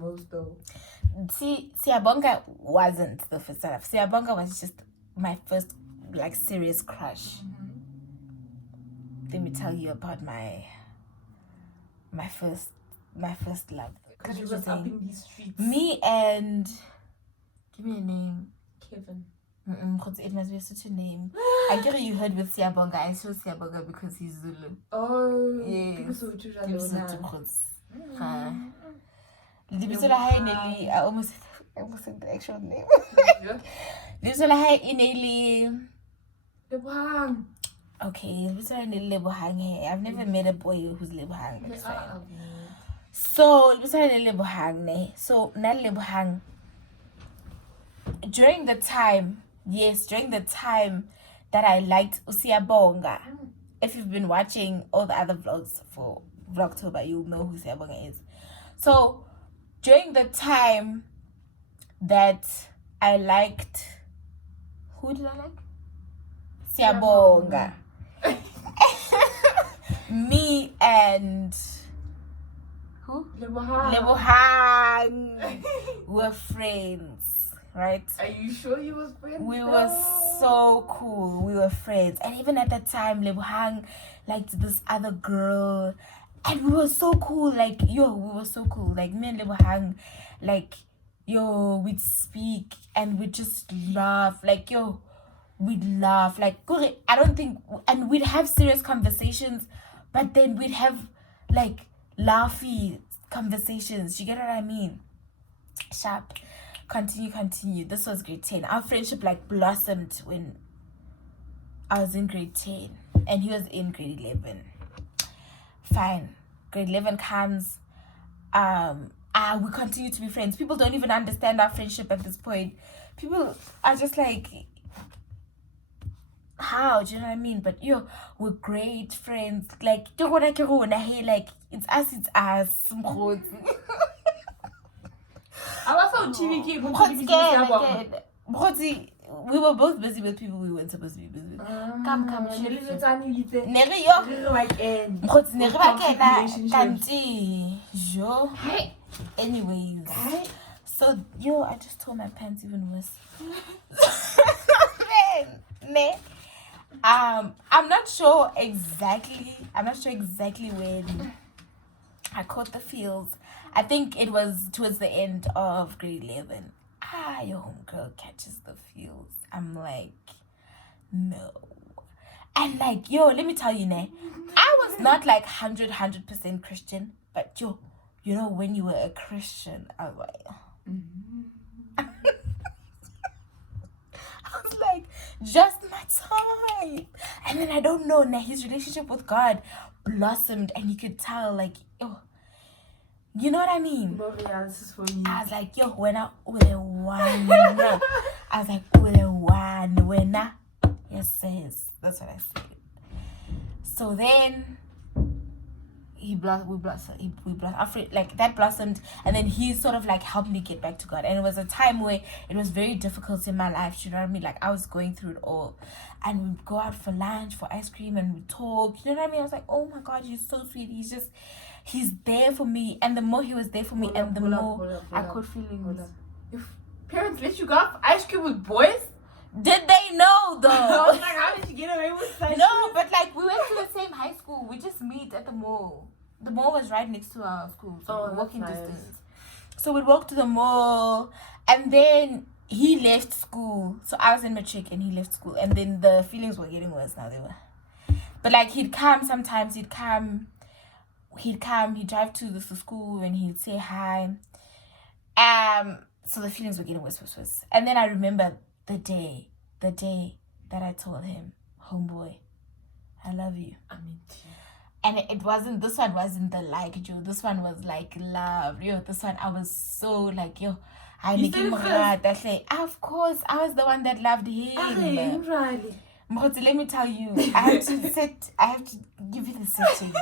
most though? See, Siyabonga wasn't the first love. Siyabonga was just my first like serious crush. Let me tell you about my first love. Because you was up in these streets. Me and give me a name. Kevin. It must be such a name. I get you heard with Siyabonga. I chose Siyabonga because he's Zulu. Oh, yes. Because I almost said the actual name. Lebohang. Okay, I've never met a boy who's Lebohang, but it's fine. So, so Lebohang. During the time that I liked Siyabonga, if you've been watching all the other vlogs for Vlogtober, you'll know who Siyabonga is. So, during the time that I liked, who did I like? Siyabonga. Me and who? Lebohang were friends, right? Are you sure you was friends? We were so cool. We were friends. And even at that time, Lebohang liked this other girl. And we were so cool. Like, we were so cool. Like, me and Lebohang, like, we'd speak and we'd just laugh. Like, we'd laugh. Like, I don't think... And we'd have serious conversations, but then we'd have, like, laughy conversations. You get what I mean? Sharp. Continue. This was grade 10. Our friendship, like, blossomed when I was in grade 10. And he was in grade 11. Fine. Grade 11 comes. We continue to be friends. People don't even understand our friendship at this point. People are just like, how? Do you know what I mean? But we're great friends. Like, like it's us. I was so cheeky. We were both busy with people we weren't supposed to be busy with. Come. Anyways. So, I just tore my pants even worse. I'm not sure exactly when I caught the feels. I think it was towards the end of grade 11. Your homegirl catches the feels. I'm like, no. And like, let me tell you, I was not like 100% Christian, but when you were a Christian, I was like, I was like, just my time. And then I don't know, his relationship with God blossomed, and you could tell, like, you know what I mean? This is for you. I was like, when I with a one. I was like, with a one, when I. Yes, that's what I said. So then we blossomed. After, like, that blossomed, and then he sort of like helped me get back to God. And it was a time where it was very difficult in my life. You know what I mean? Like, I was going through it all, and we'd go out for lunch, for ice cream, and we'd talk. You know what I mean? I was like, oh my God, he's so sweet. He's there for me. And the more he was there for me, and the more I caught feelings. If parents let you go out for ice cream with boys, did they know though? I was like, how did you get away with that? No, but like, we went to the same high school. We just meet at the mall. The mall was right next to our school, so walking distance. So we'd walk to the mall, and then he left school. So I was in matric, and he left school, and then the feelings were getting worse. Now they were, but like, he'd come sometimes. He'd drive to the school, and he'd say hi. So the feelings were getting worse. And then I remember the day that I told him, homeboy, I love you. I mean, and this one wasn't the like, Joe. This one was like love. This one, I was so like, I You said it first. of course, I was the one that loved him. Really? Mkhotsi, let me tell you, I have to give you the setting.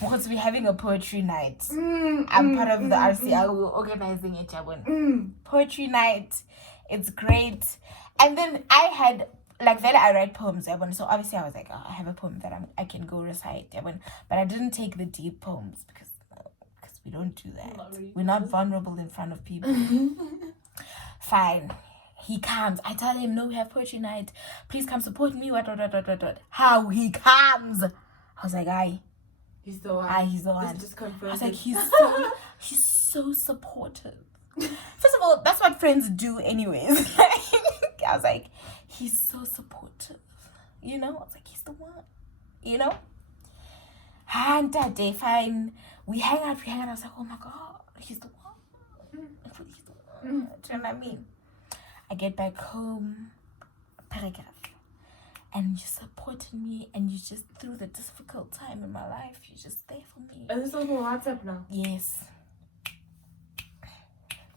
Because we're having a poetry night. I'm part of the RCL. We're organizing it, Jabon. Poetry night. It's great. And then I had, like, I write poems, Jabon. So obviously I was like, I have a poem that I can go recite, Jabon. But I didn't take the deep poems because We don't do that. Not really. We're not vulnerable in front of people. Fine. He comes. I tell him, no, we have poetry night. Please come support me. What. How he comes. I was like, aye. He's the one. He's the one. This just confirmed I was like, it. he's so supportive. First of all, that's what friends do anyways. I was like, he's so supportive. You know? I was like, he's the one. You know? And that day, fine. We hang out. I was like, oh my God, he's the one. He's the one. Do you know what I mean? I get back home, paragraph. And you supported me, and you just, through the difficult time in my life, you just there for me. Is this on WhatsApp now? Yes.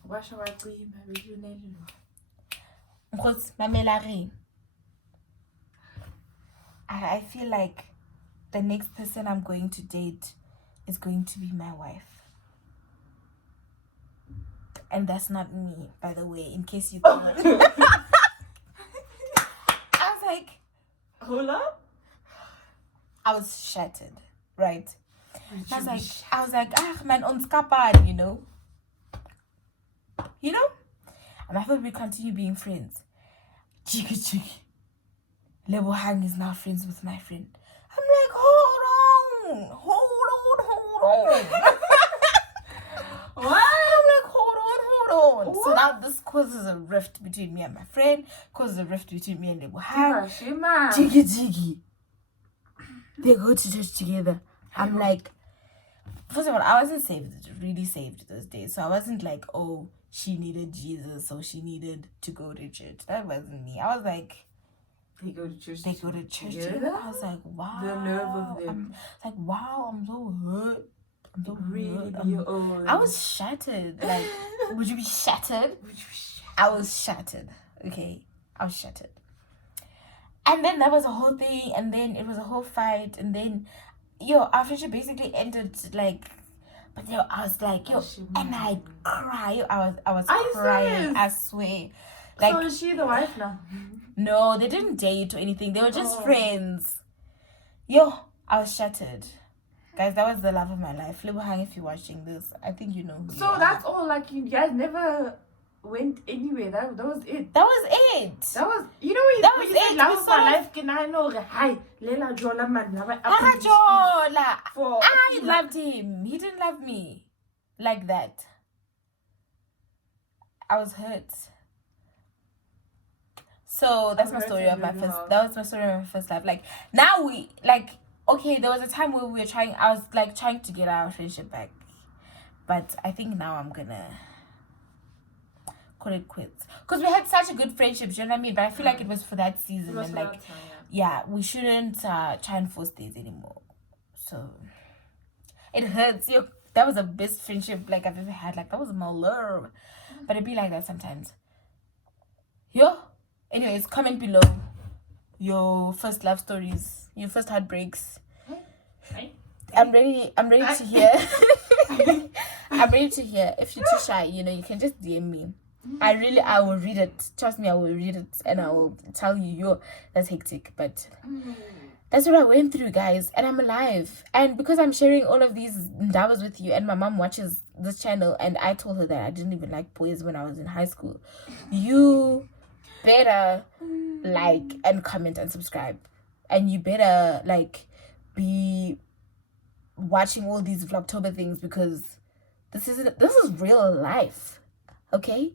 Why should I be my video name? Because Mamelari, I feel like the next person I'm going to date is going to be my wife. And that's not me, by the way, in case you thought. I was like, hold up. I was shattered, right? I was like, man, on skapad, you know? You know? And I thought we'd continue being friends. Chiki. Lebo Hang is now friends with my friend. I'm like, hold on. What? I'm like, hold on. What? So now this causes a rift between me and my friend, causes a rift between me and Lebo Hang. Jiggy. They go to church together. I'm like, first of all, I wasn't really saved those days. So I wasn't like, oh, she needed Jesus, so she needed to go to church. That wasn't me. I was like, they go to church together. I was like, wow. The nerve of them. I'm so hurt. Really hurt. I was shattered. Like, would you be shattered? I was shattered. Okay, I was shattered. And then that was a whole thing, and then it was a whole fight, and then, our friendship basically ended, like, but I was like, and I cried. I was crying, I swear. Like, so is she the wife now? No, they didn't date or anything. They were just friends. I was shattered. Guys, that was the love of my life. Lebo Hang, if you're watching this, I think you know who So that's all, like, you guys never went anywhere. That was it. That was it. That was, you know, that when was you said it. love of my life, can I know, hi, Lela Jola man, I loved him. He didn't love me like that. I was hurt. So that's my story of my first. That was my story of my first life. Like, now we, like, okay, there was a time where we were trying. I was like trying to get our friendship back, but I think now I'm gonna call it quits, because we had such a good friendship. You know what I mean? But I feel like it was for that season, and like, we shouldn't try and force these anymore. So it hurts. That was the best friendship like I've ever had. Like, that was my love. But it'd be like that sometimes. Anyways, comment below your first love stories, your first heartbreaks. I'm ready to hear. I'm ready to hear. If you're too shy, you can just DM me. I will read it. Trust me, I will read it, and I will tell you, that's hectic, but that's what I went through, guys, and I'm alive. And because I'm sharing all of these ndabas with you, and my mom watches this channel, and I told her that I didn't even like boys when I was in high school, you better like and comment and subscribe, and you better like be watching all these Vlogtober things, because this is real life, okay?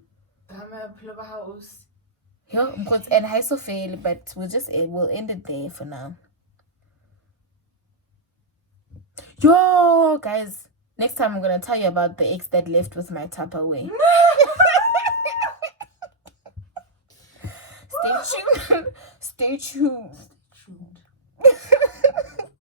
And hi so fail, but we'll end it there for now. Guys, next time I'm gonna tell you about the ex that left with my Tupperware. Stay tuned.